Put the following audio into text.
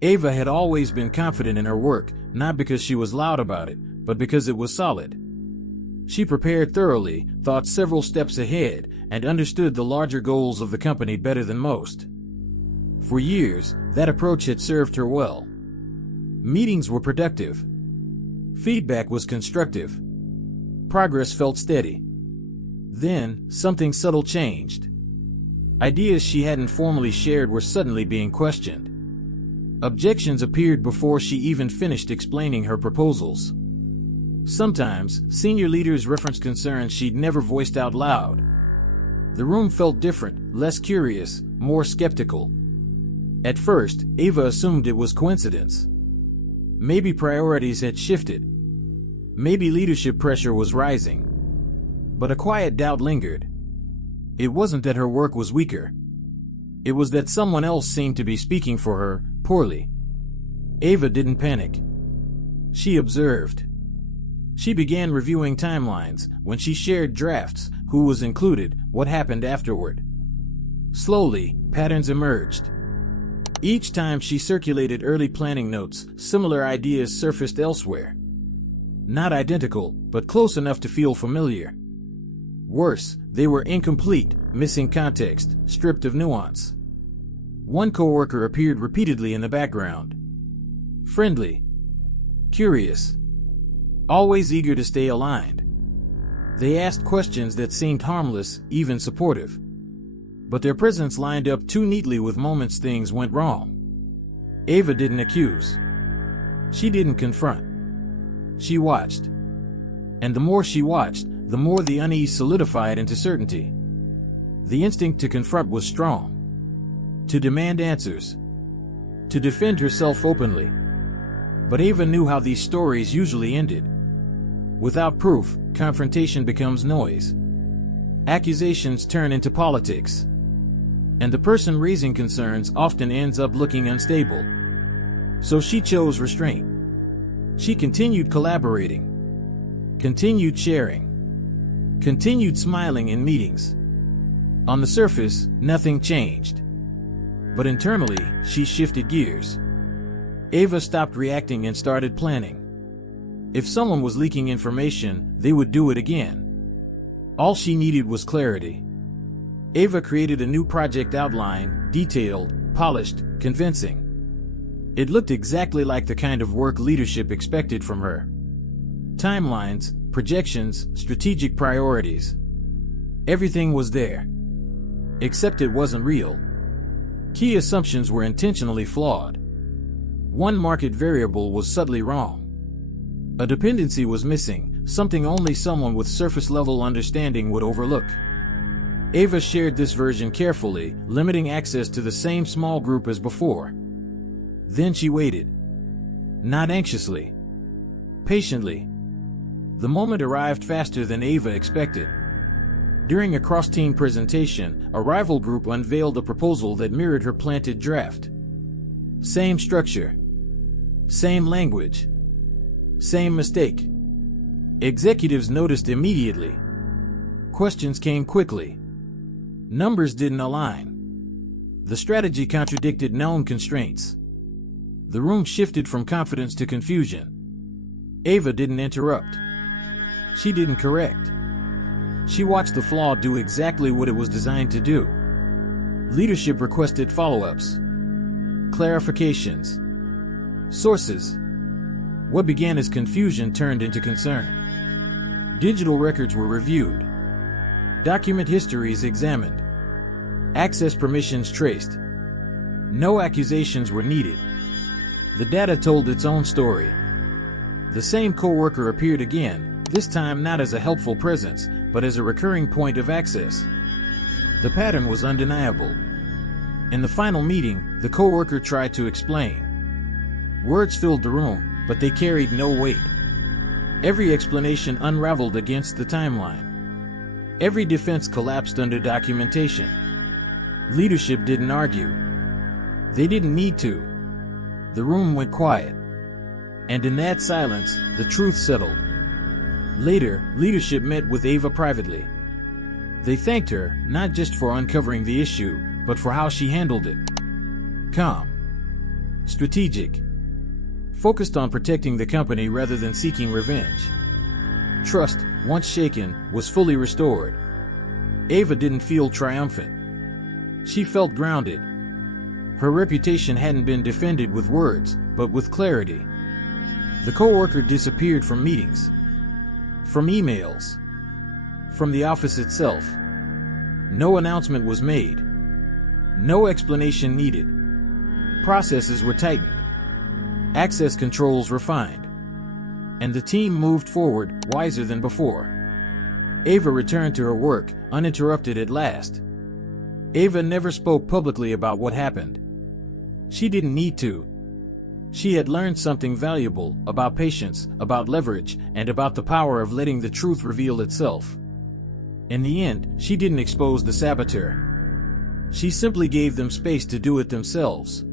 Ava had always been confident in her work, not because she was loud about it, but because it was solid. She prepared thoroughly, thought several steps ahead, and understood the larger goals of the company better than most. For years, that approach had served her well. Meetings were productive. Feedback was constructive. Progress felt steady. Then, something subtle changed. Ideas she hadn't formally shared were suddenly being questioned. Objections appeared before she even finished explaining her proposals. Sometimes, senior leaders referenced concerns she'd never voiced out loud. The room felt different, less curious, more skeptical. At first, Ava assumed it was coincidence. Maybe priorities had shifted. Maybe leadership pressure was rising. But a quiet doubt lingered. It wasn't that her work was weaker. It was that someone else seemed to be speaking for her, poorly. Ava didn't panic. She observed. She began reviewing timelines, when she shared drafts, who was included, what happened afterward. Slowly, patterns emerged. Each time she circulated early planning notes, similar ideas surfaced elsewhere. Not identical, but close enough to feel familiar. Worse, they were incomplete, missing context, stripped of nuance. One coworker appeared repeatedly in the background. Friendly. Curious. Always eager to stay aligned. They asked questions that seemed harmless, even supportive. But their presence lined up too neatly with moments things went wrong. Ava didn't accuse. She didn't confront. She watched. And the more she watched, the more the unease solidified into certainty. The instinct to confront was strong. To demand answers. To defend herself openly. But Ava knew how these stories usually ended. Without proof, confrontation becomes noise. Accusations turn into politics. And the person raising concerns often ends up looking unstable. So she chose restraint. She continued collaborating. Continued sharing. Continued smiling in meetings. On the surface, nothing changed. But internally, she shifted gears. Ava stopped reacting and started planning. If someone was leaking information, they would do it again. All she needed was clarity. Ava created a new project outline, detailed, polished, convincing. It looked exactly like the kind of work leadership expected from her. Timelines, projections, strategic priorities. Everything was there. Except it wasn't real. Key assumptions were intentionally flawed. One market variable was subtly wrong. A dependency was missing, something only someone with surface-level understanding would overlook. Ava shared this version carefully, limiting access to the same small group as before. Then she waited. Not anxiously. Patiently. The moment arrived faster than Ava expected. During a cross-team presentation, a rival group unveiled a proposal that mirrored her planted draft. Same structure. Same language. Same mistake. Executives noticed immediately. Questions came quickly. Numbers didn't align. The strategy contradicted known constraints. The room shifted from confidence to confusion. Ava didn't interrupt. She didn't correct. She watched the flaw do exactly what it was designed to do. Leadership requested follow-ups. Clarifications. Sources. What began as confusion turned into concern. Digital records were reviewed. Document histories examined. Access permissions traced. No accusations were needed. The data told its own story. The same coworker appeared again, this time not as a helpful presence, but as a recurring point of access. The pattern was undeniable. In the final meeting, the coworker tried to explain. Words filled the room, but they carried no weight. Every explanation unraveled against the timeline. Every defense collapsed under documentation. Leadership didn't argue. They didn't need to. The room went quiet. And in that silence, the truth settled. Later, leadership met with Ava privately. They thanked her, not just for uncovering the issue, but for how she handled it. Calm. strategic, focused on protecting the company rather than seeking revenge. Trust, once shaken, was fully restored. Ava didn't feel triumphant. She felt grounded. Her reputation hadn't been defended with words, but with clarity. The coworker disappeared from meetings, from emails, from the office itself. No announcement was made. No explanation needed. Processes were tightened. Access controls refined. And the team moved forward, wiser than before. Ava returned to her work, uninterrupted at last. Ava never spoke publicly about what happened. She didn't need to. She had learned something valuable about patience, about leverage, and about the power of letting the truth reveal itself. In the end, she didn't expose the saboteur. She simply gave them space to do it themselves.